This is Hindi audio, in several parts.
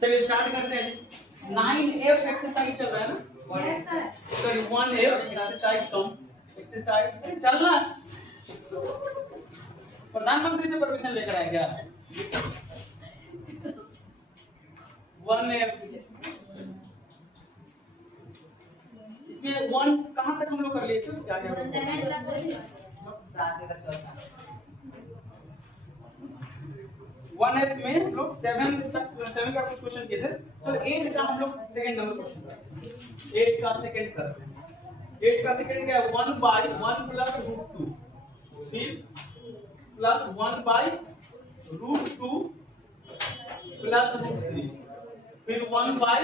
चलिए स्टार्ट करते हैं। 9F एक्सरसाइज चल रहा है ना? Yes sir. Sorry 1F exercise कम एक्सरसाइज चलना। प्रधानमंत्री से परमिशन लेकर आए क्या? 1F इसमें 1 कहां तक हम लोग कर लिए थे? उसके आगे 1F में हम लोग 7 का कुछ क्वेश्चन किए थे। चलो 8 का हम लोग सेकंड नंबर क्वेश्चन करते हैं। 8 का सेकंड करते हैं। 8 का सेकंड क्या है? 1 by 1 plus root 2 फिर plus 1 by root 2 plus root 3 फिर 1 by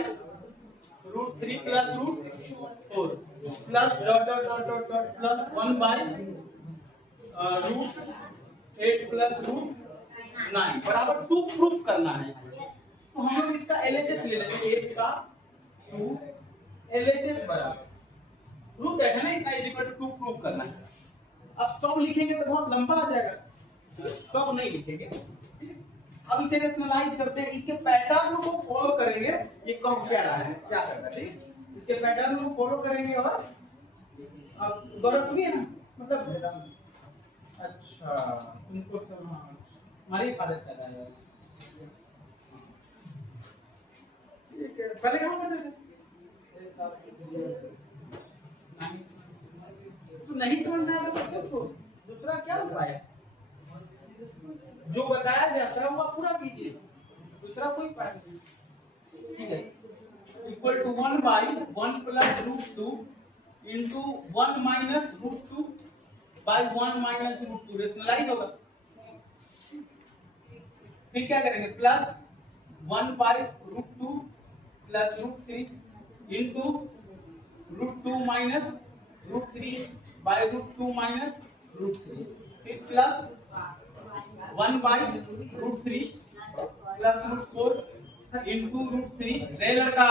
root 3 plus root 4 plus dot dot dot dot dot plus 1 by root 8 plus root 9 बराबर 2 प्रूफ करना है। तो हम लोग इसका LHS ले लेंगे। 8 का 2 LHS बराबर प्रूफ देखना है, इतना इक्वल टू 2 प्रूफ करना है। अब सब लिखेंगे तो बहुत लंबा आ जाएगा, सब नहीं लिखेंगे। अब इसे रेशनलाइज करते हैं, इसके पैटर्न को फॉलो करेंगे। ये कह क्या रहा है, क्या कर रहा है, ठीक? इसके पैटर्न को फॉलो करेंगे और अब गौरव भी है ना, मतलब अच्छा उनको हमारे फादर से आया है। ठीक है, पहले कहां पढ़ते थे? तो नहीं समझ में आता तो क्यों छोड़? दूसरा क्या उपाय है? जो बताया जाता है वो पूरा कीजिए, दूसरा कोई उपाय नहीं। ठीक है, equal to 1 by 1 plus root 2 into 1 minus root 2 by 1 minus root 2 rationalise होगा। फिर क्या करेंगे? Plus 1 by root 2 plus root 3 into root 2 minus root 3 by root 2 minus root 3 फिर plus 1 by root 3 plus root 4 into root 3 rarer का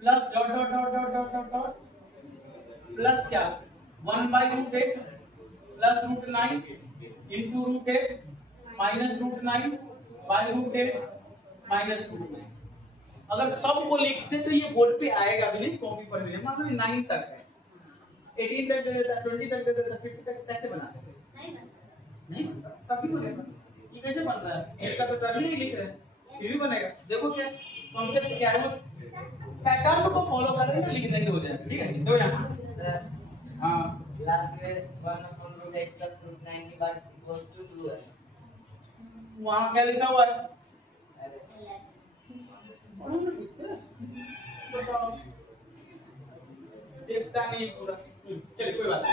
plus dot dot dot dot dot dot dot plus क्या 1 by root 8 plus root 9 into root 8 minus root 9 by root 8 minus root 9। अगर सब को लिखते तो ये बोर्ड पे आएगा भी नहीं, कॉपी पर भी। मान लो 9 तक है, 18 तक दे देता, 20 तक दे देता, 50 तक कैसे बनाते थे? नहीं बनता, तब भी बनेगा। ये कैसे बन रहा है? इसका तो टर्म नहीं लिख रहे हैं, फिर भी बनेगा। देखो क्या कॉन्सेप्ट क्या है, वो पैटर्न को फॉलो करेंगे तो लिख देंगे, हो जाएगा। ठीक है, तो यहाँ हाँ लास्ट में 1/√8 + √9 के बाद इक्वल्स टू 2 है। वहाँ क्या लिखा हुआ है? बताओ, देखता नहीं पूरा। चलिए कोई बात नहीं।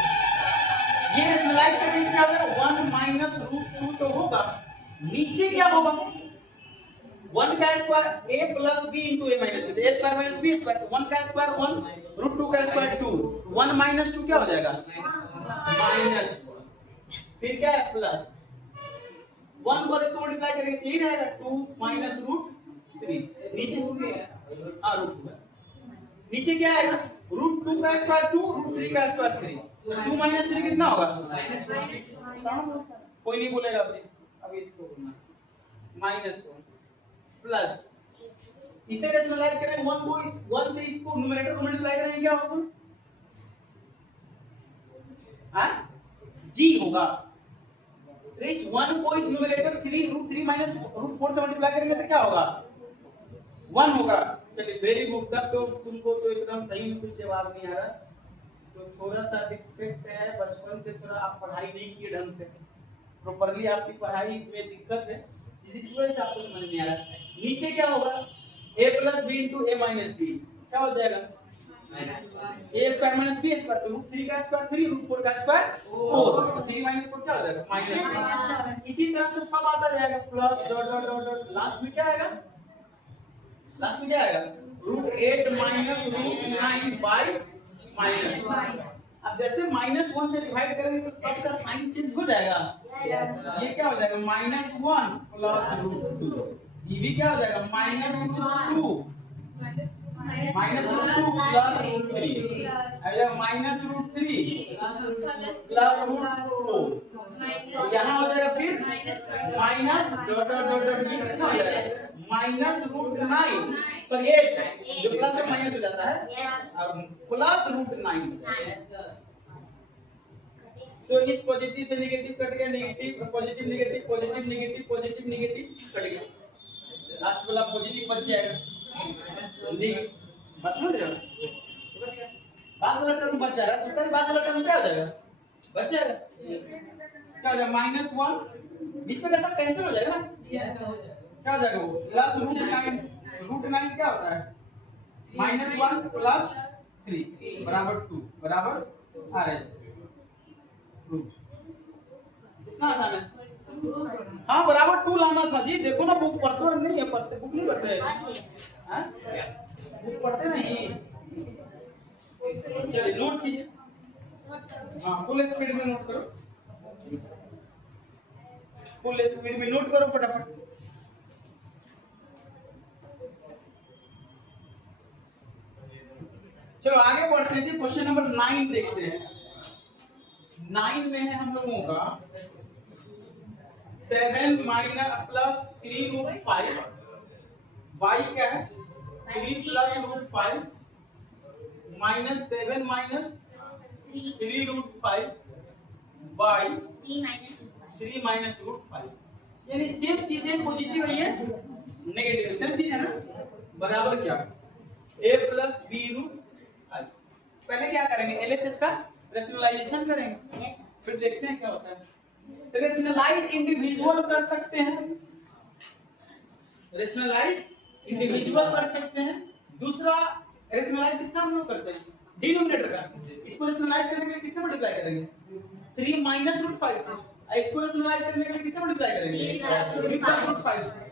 ये रेशनलाइज करेंगे क्या होगा? 1 minus √2 तो होगा, नीचे क्या होगा? 1 का square a plus b into a minus b, a square minus b square। 1 का स्क्वायर 1, √2 का स्क्वायर 2, 1 minus 2 क्या हो जाएगा? -1। फिर क्या है? प्लस 1 को इसको मल्टीप्लाई करेंगे यही रहेगा, 2 minus √3 नीचे हाँ √2 है। नीचे क्या आएगा? √2 का स्क्वायर 2, √3 का स्क्वायर 3। 2 minus 3 कितना होगा? कोई नहीं बोलेगा अभी इसको बोलना -1 प्लस इसे रेशनलाइज करेंगे 1 को 1 से इसको न्यूमरेटर को मल्टीप्लाई करेंगे क्या होगा? हां जी होगा। इस 1 को इस न्यूमरेटर 3 √3 - √4 से मल्टीप्लाई करेंगे तो क्या होगा? 1 होगा। चलिए वेरी गुड। तब तो तुमको तो एकदम सही में कुछ जवाब नहीं आ रहा, तो थोड़ा सा डिफेक्ट है, बचपन से थोड़ा आप पढ़ाई नहीं किए ढंग से, प्रॉपर्ली आपकी पढ़ाई में दिक्कत है, इसी वजह से आपको समझ नहीं आ रहा। नीचे क्या होगा? a plus b into a minus b क्या हो जाएगा? a square minus b square, तो √3 का स्क्वायर 3, √4 का स्क्वायर 4, तो 3 - 4 क्या हो जाएगा? -1। इसी तरह से सब आता जाएगा, plus dot dot dot dot last में क्या आएगा? लास्ट में क्या आएगा? √8 - √9 by -1। अब जैसे -1 से डिवाइड करेंगे तो सब का साइन चेंज हो जाएगा। ये क्या हो जाएगा? -1 प्लस √2। ये भी क्या हो जाएगा? -√2 प्लस √3 अगर -√3 प्लस √4 तो यहाँ हो जाएगा फिर -√3 minus dot dot dot dot ये कितना हो जाएगा माइनस रूट 9 सॉरी 8 जो प्लस और माइनस हो जाता है और प्लस रूट 9 Yes, sir. तो इस पॉजिटिव से नेगेटिव कट गया negative positive negative positive negative positive negative cut गया लास्ट वाला पॉजिटिव बच जाएगा बात समझ रहे हो बाद वाला टर्म बच जा रहा है उसका बाद वाला टर्म क्या हो जाएगा बच जाएगा क्या हो जाएगा माइनस 1 बीच में कैसा कैंसिल हो जाएगा ना Yes, sir. क्या हो जाएगा वो प्लस रूट 9 क्या होता है माइनस 1 प्लस 3 बराबर 2 बराबर RHS कितना आसान है हाँ बराबर 2 लाना था जी देखो ना बुक पढ़ते हो नहीं है पढ़ते बुक नहीं पढ़ते हैं बुक पढ़ते नहीं चलिए नोट कीजिए हाँ फुल स्पीड में नोट करो फुल स्पीड में नोट करो फटाफट चलो आगे बढ़ते हैं जी क्वेश्चन नंबर 9 देखते हैं 9 में है हम लोगों का 7 माइनस प्लस 3 रूट 5 y क्या है 3 plus root 5 minus 7 minus 3 root 5 y 3 minus root 5 यानी सेम चीज है पॉजिटिव है ये नेगेटिव सेम चीज है ना बराबर क्या a प्लस b रूट पहले क्या करेंगे एलएचएस का रेशनलाइजेशन करेंगे फिर देखते हैं क्या होता है तो रेशनलाइज इंडिविजुअल कर सकते हैं रेशनलाइज इंडिविजुअल कर सकते हैं दूसरा रेशनलाइज किसका हम लोग करते हैं डिनोमिनेटर का इसको रेशनलाइज करने के लिए किससे मल्टीप्लाई करेंगे 3 माइनस रूट 5 से और इसको रेशनलाइज करने के लिए किससे मल्टीप्लाई करेंगे 3 प्लस रूट 5 से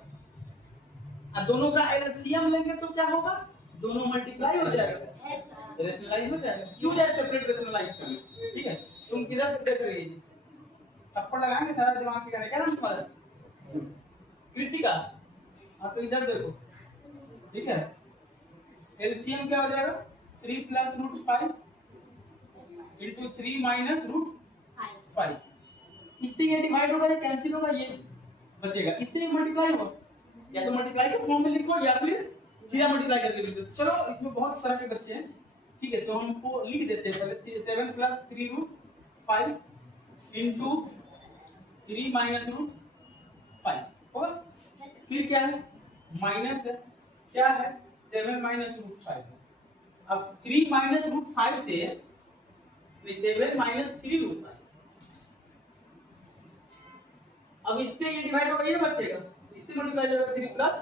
और दोनों का एलसीएम लेंगे तो क्या होगा दोनों मल्टीप्लाई हो जाएगा रेशनलाइज हो जाएगा क्यों जाए सेपरेट रेशनलाइज करना ठीक है तुम किधर देख रही है जी थप्पड़ लगाएंगे सारा दिमाग के क्या नाम तुम्हारा कृतिका हाँ तो इधर देखो ठीक है एलसीएम क्या हो जाएगा 3 plus root 5 into 3 minus root 5 इससे ये डिवाइड होगा या कैंसिल होगा ये बचेगा इससे मल्टीप्लाई होगा या तो मल्टीप्लाई के फॉर्म में लिखो या फिर सीधा मल्टीप्लाई करके लिख दो चलो इसमें बहुत तरह के बच्चे हैं ठीक है तो हमको लिख देते हैं पहले 7 plus 3 root 5 into 3 minus root 5 होगा फिर क्या है माइनस है क्या है 7 माइनस रूट 5 अब 3 माइनस रूट 5 से 7 माइनस 3 रूट 5 अब इससे ये डिवाइड होगा ये बचेगा इससे मल्टीप्लाई हो जाएगा 3 प्लस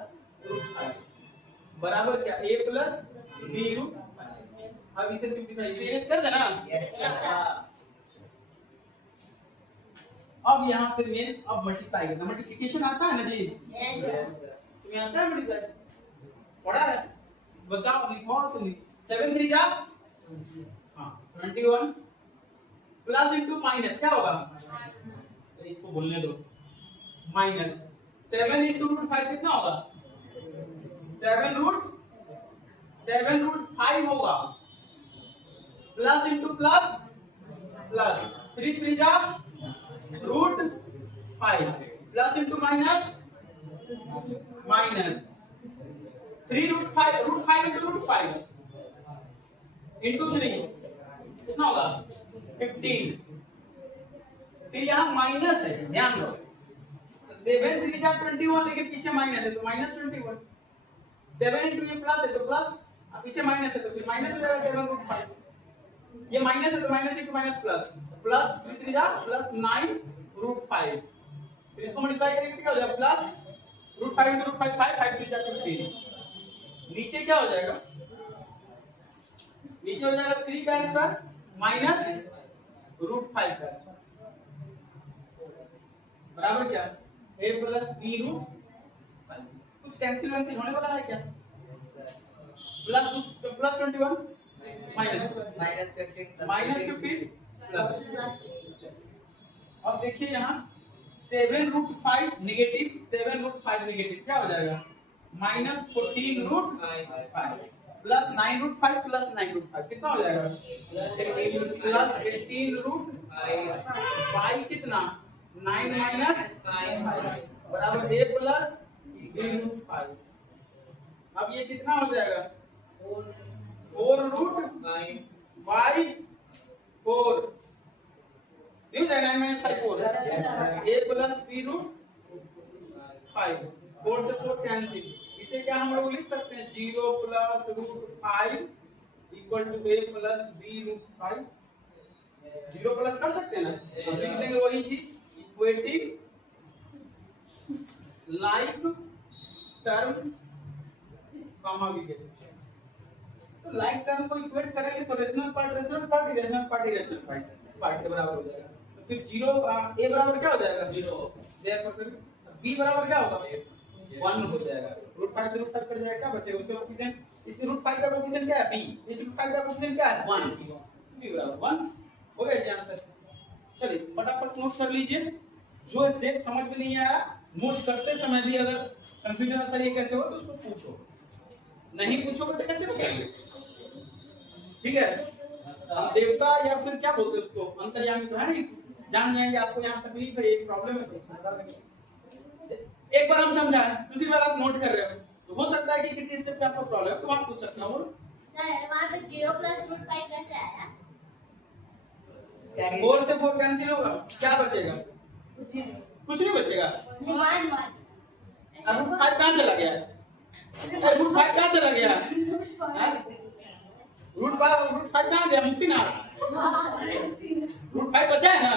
रूट 5 बराबर क्या a प्लस b रूट 5 अब इसे सिंपलीफाई इरेज कर देना Yes, sir. अब यहाँ से मेन अब मल्टीप्लाई करना मल्टीप्लिकेशन आता है ना जी Yes, sir. तुम्हें आता है मल्टीप्लाई पढ़ा है बताओ लिखो तुम 7 3 जा हाँ 21 प्लस इंटू माइनस क्या होगा तो इसको बोलने दो माइनस 7 इंटू रूट 5 कितना होगा 7 रूट 5 होगा प्लस इंटू प्लस प्लस 3 3 जा root 5 plus into minus minus 3 root 5 into root 5 into 3 कितना होगा 15 फिर यहाँ माइनस है ध्यान दो 7 3 जा 21 लेकिन पीछे माइनस है तो माइनस 21 7 इंटू ये प्लस है तो प्लस अब पीछे माइनस है तो फिर माइनस हो जाएगा 7 रूट 5 ये माइनस है तो minus into minus plus plus 3 3 जा प्लस 9 रूट 5 फिर इसको मल्टीप्लाई करेंगे तो क्या हो जाएगा प्लस रूट 5 इंटू रूट 5 5 3 जा 15 नीचे क्या हो जाएगा नीचे हो जाएगा 3 का स्क्वायर माइनस रूट 5 का स्क्वायर बराबर क्या a प्लस b रूट 5 कुछ कैंसिल वैंसिल होने वाला है क्या प्लस 21 माइनस 15 प्लस अब देखिए यहाँ 7 रूट 5 नेगेटिव 7 रूट 5 नेगेटिव क्या हो जाएगा minus 14 root 5 plus 9 root 5 plus 9 root 5 कितना हो जाएगा प्लस 18 रूट 5 कितना 9 माइनस 5 बराबर a प्लस b रूट 5। अब ये कितना हो जाएगा 4 रूट 5 4 नहीं हो जाएगा 9 minus 4 a plus b root 5 4 से 4 कैंसिल। इसे क्या हम लोग लिख सकते हैं 0 plus root 5 equal to a plus b root 5। 0 plus कर सकते हैं ना, अब लिख देंगे वही चीज इक्वेटिव लाइक टर्म्स कॉमा भी कहते हैं। तो लाइक टर्म को इक्वेट करेंगे तो रेशनल पार्ट इरेशनल पार्ट के बराबर हो जाएगा। तो फिर 0 a बराबर क्या हो जाएगा 0, देयरफॉर b बराबर क्या होगा 1 हो जाएगा। रूट 5 से रूट 5 कट जाएगा, क्या बचेगा उसका कोएफिशिएंट, इस रूट 5 का कोएफिशिएंट क्या है b, इस रूट 5 का कोएफिशिएंट क्या है 1, b बराबर 1 हो गया जी आंसर। चलिए फटाफट नोट कर लीजिए, जो स्टेप समझ में नहीं आया नोट करते समय भी अगर कंफ्यूजन सर ये कैसे हो तो उसको पूछो, नहीं पूछोगे तो कैसे बताएंगे, ठीक है। हम देवता या फिर क्या बोलते हैं उसको अंतर्यामी तो है नहीं, जान जाएंगे आपको यहाँ तकलीफ है, एक प्रॉब्लम है तो बता देंगे। एक बार हम समझाएं, दूसरी बार आप नोट कर रहे हो तो हो सकता है कि किसी स्टेप पे आपको प्रॉब्लम है तो आप पूछ सकते हो सर वहां पे 0 प्लस रूट 5 कैसे आया? 4 से 4 कैंसिल होगा, क्या बचेगा कुछ नहीं बचेगा। अब रूट 5 कहाँ चला गया, रूट 5 कहाँ चला गया, रूट 5 कहाँ गया मुक्तिनाथ, रूट 5 बचा है ना,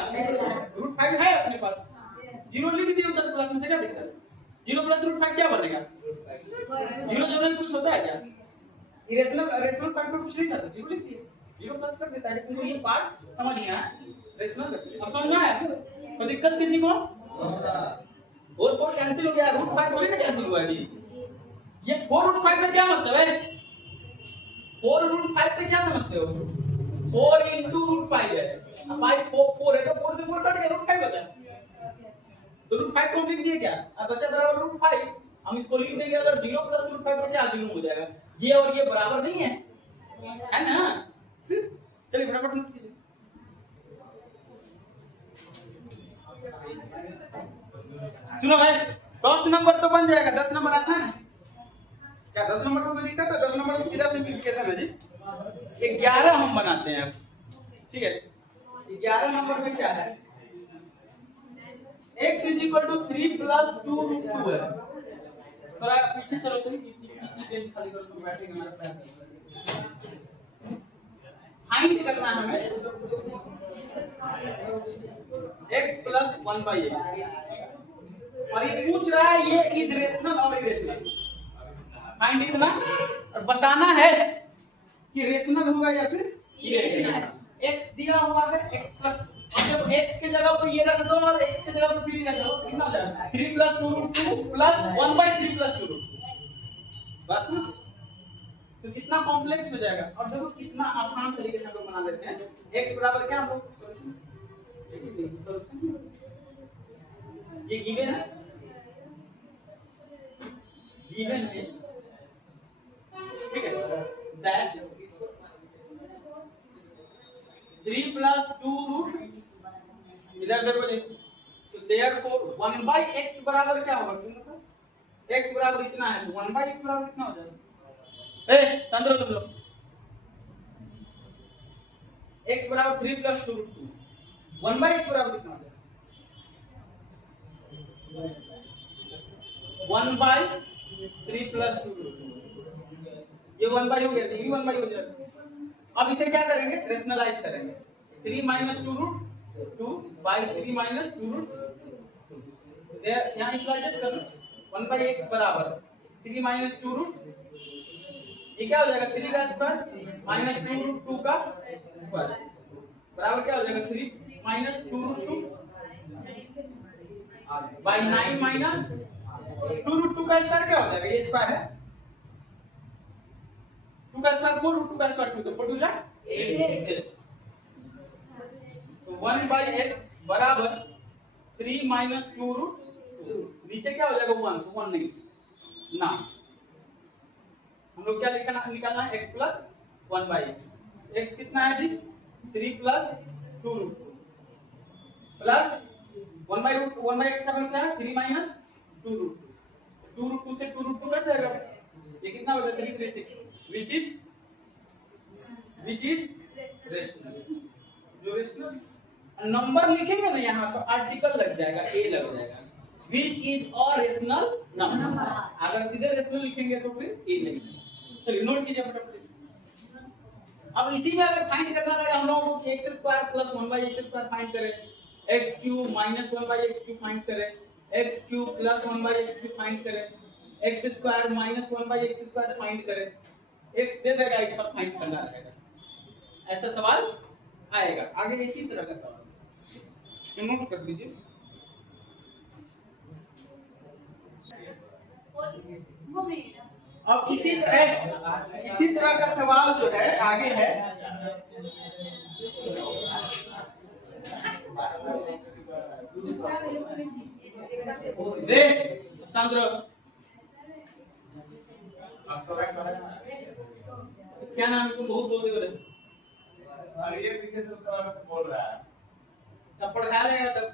रूट 5 है अपने पास, 0 लिख दिए उधर प्लस में, क्या दिक्कत, 0 प्लस रूट 5 क्या बनेगा 0 जोड़ने से कुछ होता है क्या, रेशनल पार्ट में कुछ नहीं था तो 0 लिख दिए, 0 प्लस कर देता है। तुमको ये पार्ट समझ नहीं आया रेशनल, अब समझ में आया तो दिक्कत किसी को, और 4 कैंसिल हो गया, रूट 5 थोड़ी ना कैंसिल हुआ जी, ये 4 रूट 5 का क्या मतलब है, 4 रूट 5 से क्या समझते हो 4 into रूट 5 है, अब भाई 4 है तो 4 से 4 कट गया, रूट 5 बचा, तो रूट 5 को लिख दिए क्या, अब बचा बराबर रूट 5, हम इसको लिख देंगे अगर 0 प्लस रूट 5 का क्या 0 हो जाएगा, ये और ये बराबर नहीं है ना, फिर चलिए फटाफट नोट कीजिए। सुनो भाई 10 नंबर तो बन जाएगा, 10 नंबर आसान है क्या, 10 नंबर में कोई दिक्कत है, 10 नंबर में सीधा सिंपलीफिकेशन है जी। 11 हम बनाते हैं, ठीक है 11 नंबर में क्या है x is equal to 3 plus 2 root 2 है, थोड़ा पीछे चलो तुम, बेंच खाली करो तुम बैठेंगे हमारे पैर, फाइंड करना है हमें x plus 1 by x, और ये पूछ रहा है ये इज रेशनल और इरेशनल, फाइंड इतना और बताना है कि रेशनल होगा या फिर इरेशनल। x दिया हुआ है x प्लस, जब x के जगह पर ये रख दो और x के जगह पर 3 रख दो कितना हो जाएगा 3 plus 2 root 2 plus 1 by 3 plus 2 root 2, बस ना, तो कितना कॉम्प्लेक्स हो जाएगा। और देखो कितना आसान तरीके से हम लोग बना लेते हैं, x बराबर क्या हम लोग सॉल्यूशन, ये गिवन है, गिवन है, ठीक है, दैट 3 plus 2 root इधर देखो जी, तो देयरफॉर 1 by x बराबर क्या होगा तुम बताओ, x बराबर इतना है तो 1 by x बराबर कितना हो जाएगा, ए तंद्रो तुम लोग, x बराबर 3 plus 2 root 2, 1 by x बराबर कितना हो जाएगा 1 by 3 plus 2 root 2, ये 1 by हो गया, ये भी 1 by हो जाएगा। अब इसे क्या करेंगे रेशनलाइज करेंगे, 3 minus 2 root 2 by 3 minus 2 root 2, यहाँ इम्प्लाइड कर लो 1 by x बराबर 3 minus 2 root, ये क्या हो जाएगा 3 का स्क्वायर minus 2 root 2 का स्क्वायर बराबर क्या हो जाएगा 3 minus 2 root 2 by 9 minus 2 root 2 का स्क्वायर क्या हो जाएगा, ये स्क्वायर है 2 का स्क्वायर 4 root 2 का स्क्वायर 2, तो 4 2 जा 8, तो 1 by x बराबर 3 minus 2 root 2, नीचे क्या हो जाएगा 1, तो 1 नहीं ना, हम लोग क्या निकालना है x plus 1 by x, x कितना है जी 3 plus 2 root 2 plus 1 by x का वैल्यू क्या है 3 minus 2 रूट 2 से 2 रूट 2 कट जाएगा, ये कितना हो जाएगा 3 3 6 which is रेशनल। जो रेशनल नंबर लिखेंगे ना यहाँ तो आर्टिकल लग जाएगा, ए लग जाएगा, which is और रेशनल नंबर। अगर सीधे रेशनल लिखेंगे तो फिर ए नहीं। चलिए नोट कीजिए फटाफट। अब इसी में अगर फाइंड करना रहेगा हम लोगों को x square plus 1/x square find करें, x cube minus 1/x cube find करें, x cube plus 1/x cube find करें, x square minus 1/x square find करें, x दे देगा, ये सब फाइंड करना रहेगा। ऐसा सवाल आएगा आगे इसी तरह का सवाल नोट कर लीजिए। अब इसी तरह का सवाल जो है आगे है, चंद्र क्या नाम है, तुम बहुत बोल रहे हो ये पीछे से बोल रहा है, थप्पड़ खा लेगा तब।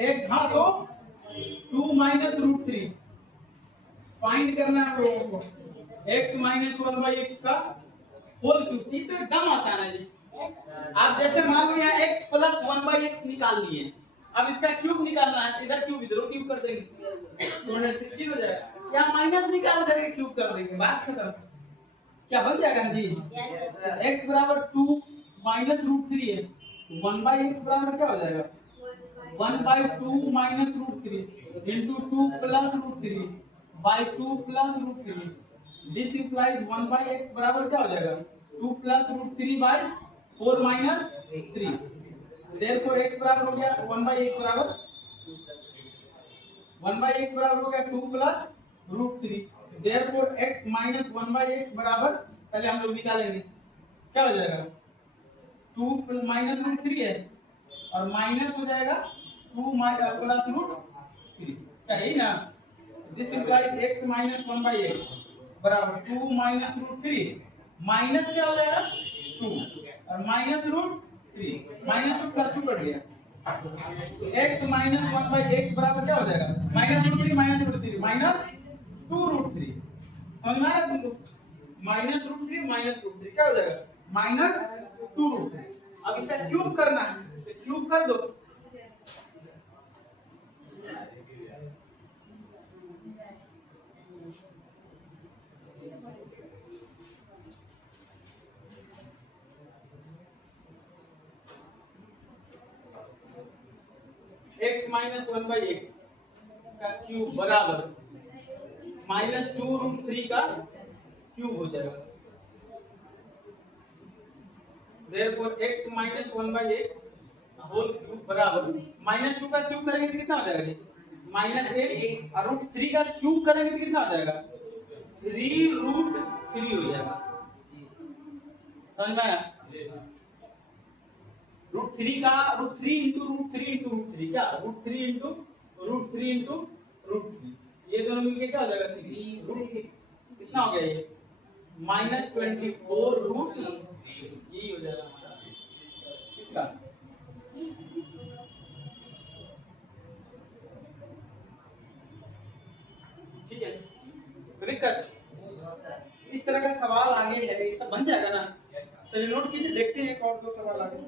एक हाँ तो 2 माइनस रूट 3 फाइंड करना है हम लोगों को, x माइनस 1/x का होल क्यूब। ये तो एकदम आसान है जी। आप जैसे मान लो यहाँ x प्लस 1/x निकाल लिए, अब इसका क्यूब निकालना है, इधर क्यूब इधर क्यूब कर देंगे 216 हो जाएगा, यहाँ माइनस निकाल करके क्यूब कर देंगे, बात खत्म। क्या बन जाएगा जी? x बराबर 2 माइनस रूट 3 है, 1/x बराबर क्या हो जाएगा 1/2 minus root 3 into 2 plus root 3 बाई 2 plus root 3। This implies 1/x बराबर क्या हो जाएगा 2 प्लस रूट 3 बाई 4 माइनस 3। देयरफॉर x बराबर हो गया 1/x बराबर 1/x बराबर हो गया 2 plus root 3। Therefore x minus 1/x बराबर पहले हम लोग निकालेंगे, क्या हो जाएगा 2 माइनस रूट 3 है और माइनस हो जाएगा 2 प्लस रूट 3, क्या यही ना? This implies x minus 1/x बराबर 2 माइनस रूट 3 माइनस क्या हो जाएगा 2 और minus root 3 minus 2 plus 2 cut गया, x माइनस 1/x बराबर क्या हो जाएगा minus root 3 minus root 3 minus 2 root 3। समझ में आ रहा है तुमको? माइनस रूट 3 माइनस रूट 3 क्या हो जाएगा माइनस 2 रूट 3। अब इसका क्यूब करना है तो क्यूब कर दो, x माइनस 1/x का क्यूब बराबर माइनस 2 रूट 3 का क्यूब हो जाएगा। Therefore x minus 1/x whole cube बराबर माइनस 2 का क्यूब करेंगे तो कितना हो जाएगा माइनस 8 और रूट 3 का क्यूब करेंगे तो कितना हो जाएगा 3 रूट 3 हो जाएगा। समझ में आया? रूट 3 का root 3 into root 3 into root 3 क्या root 3 into root 3 into root 3, ये दोनों मिलके क्या हो जाएगा 3 रूट 3 कितना हो गया ये माइनस 24 रूट, यही हो जाएगा हमारा इसका। ठीक है, कोई दिक्कत? इस तरह का सवाल आगे है, ये सब बन जाएगा ना। चलिए नोट कीजिए, देखते हैं एक और दो सवाल आगे।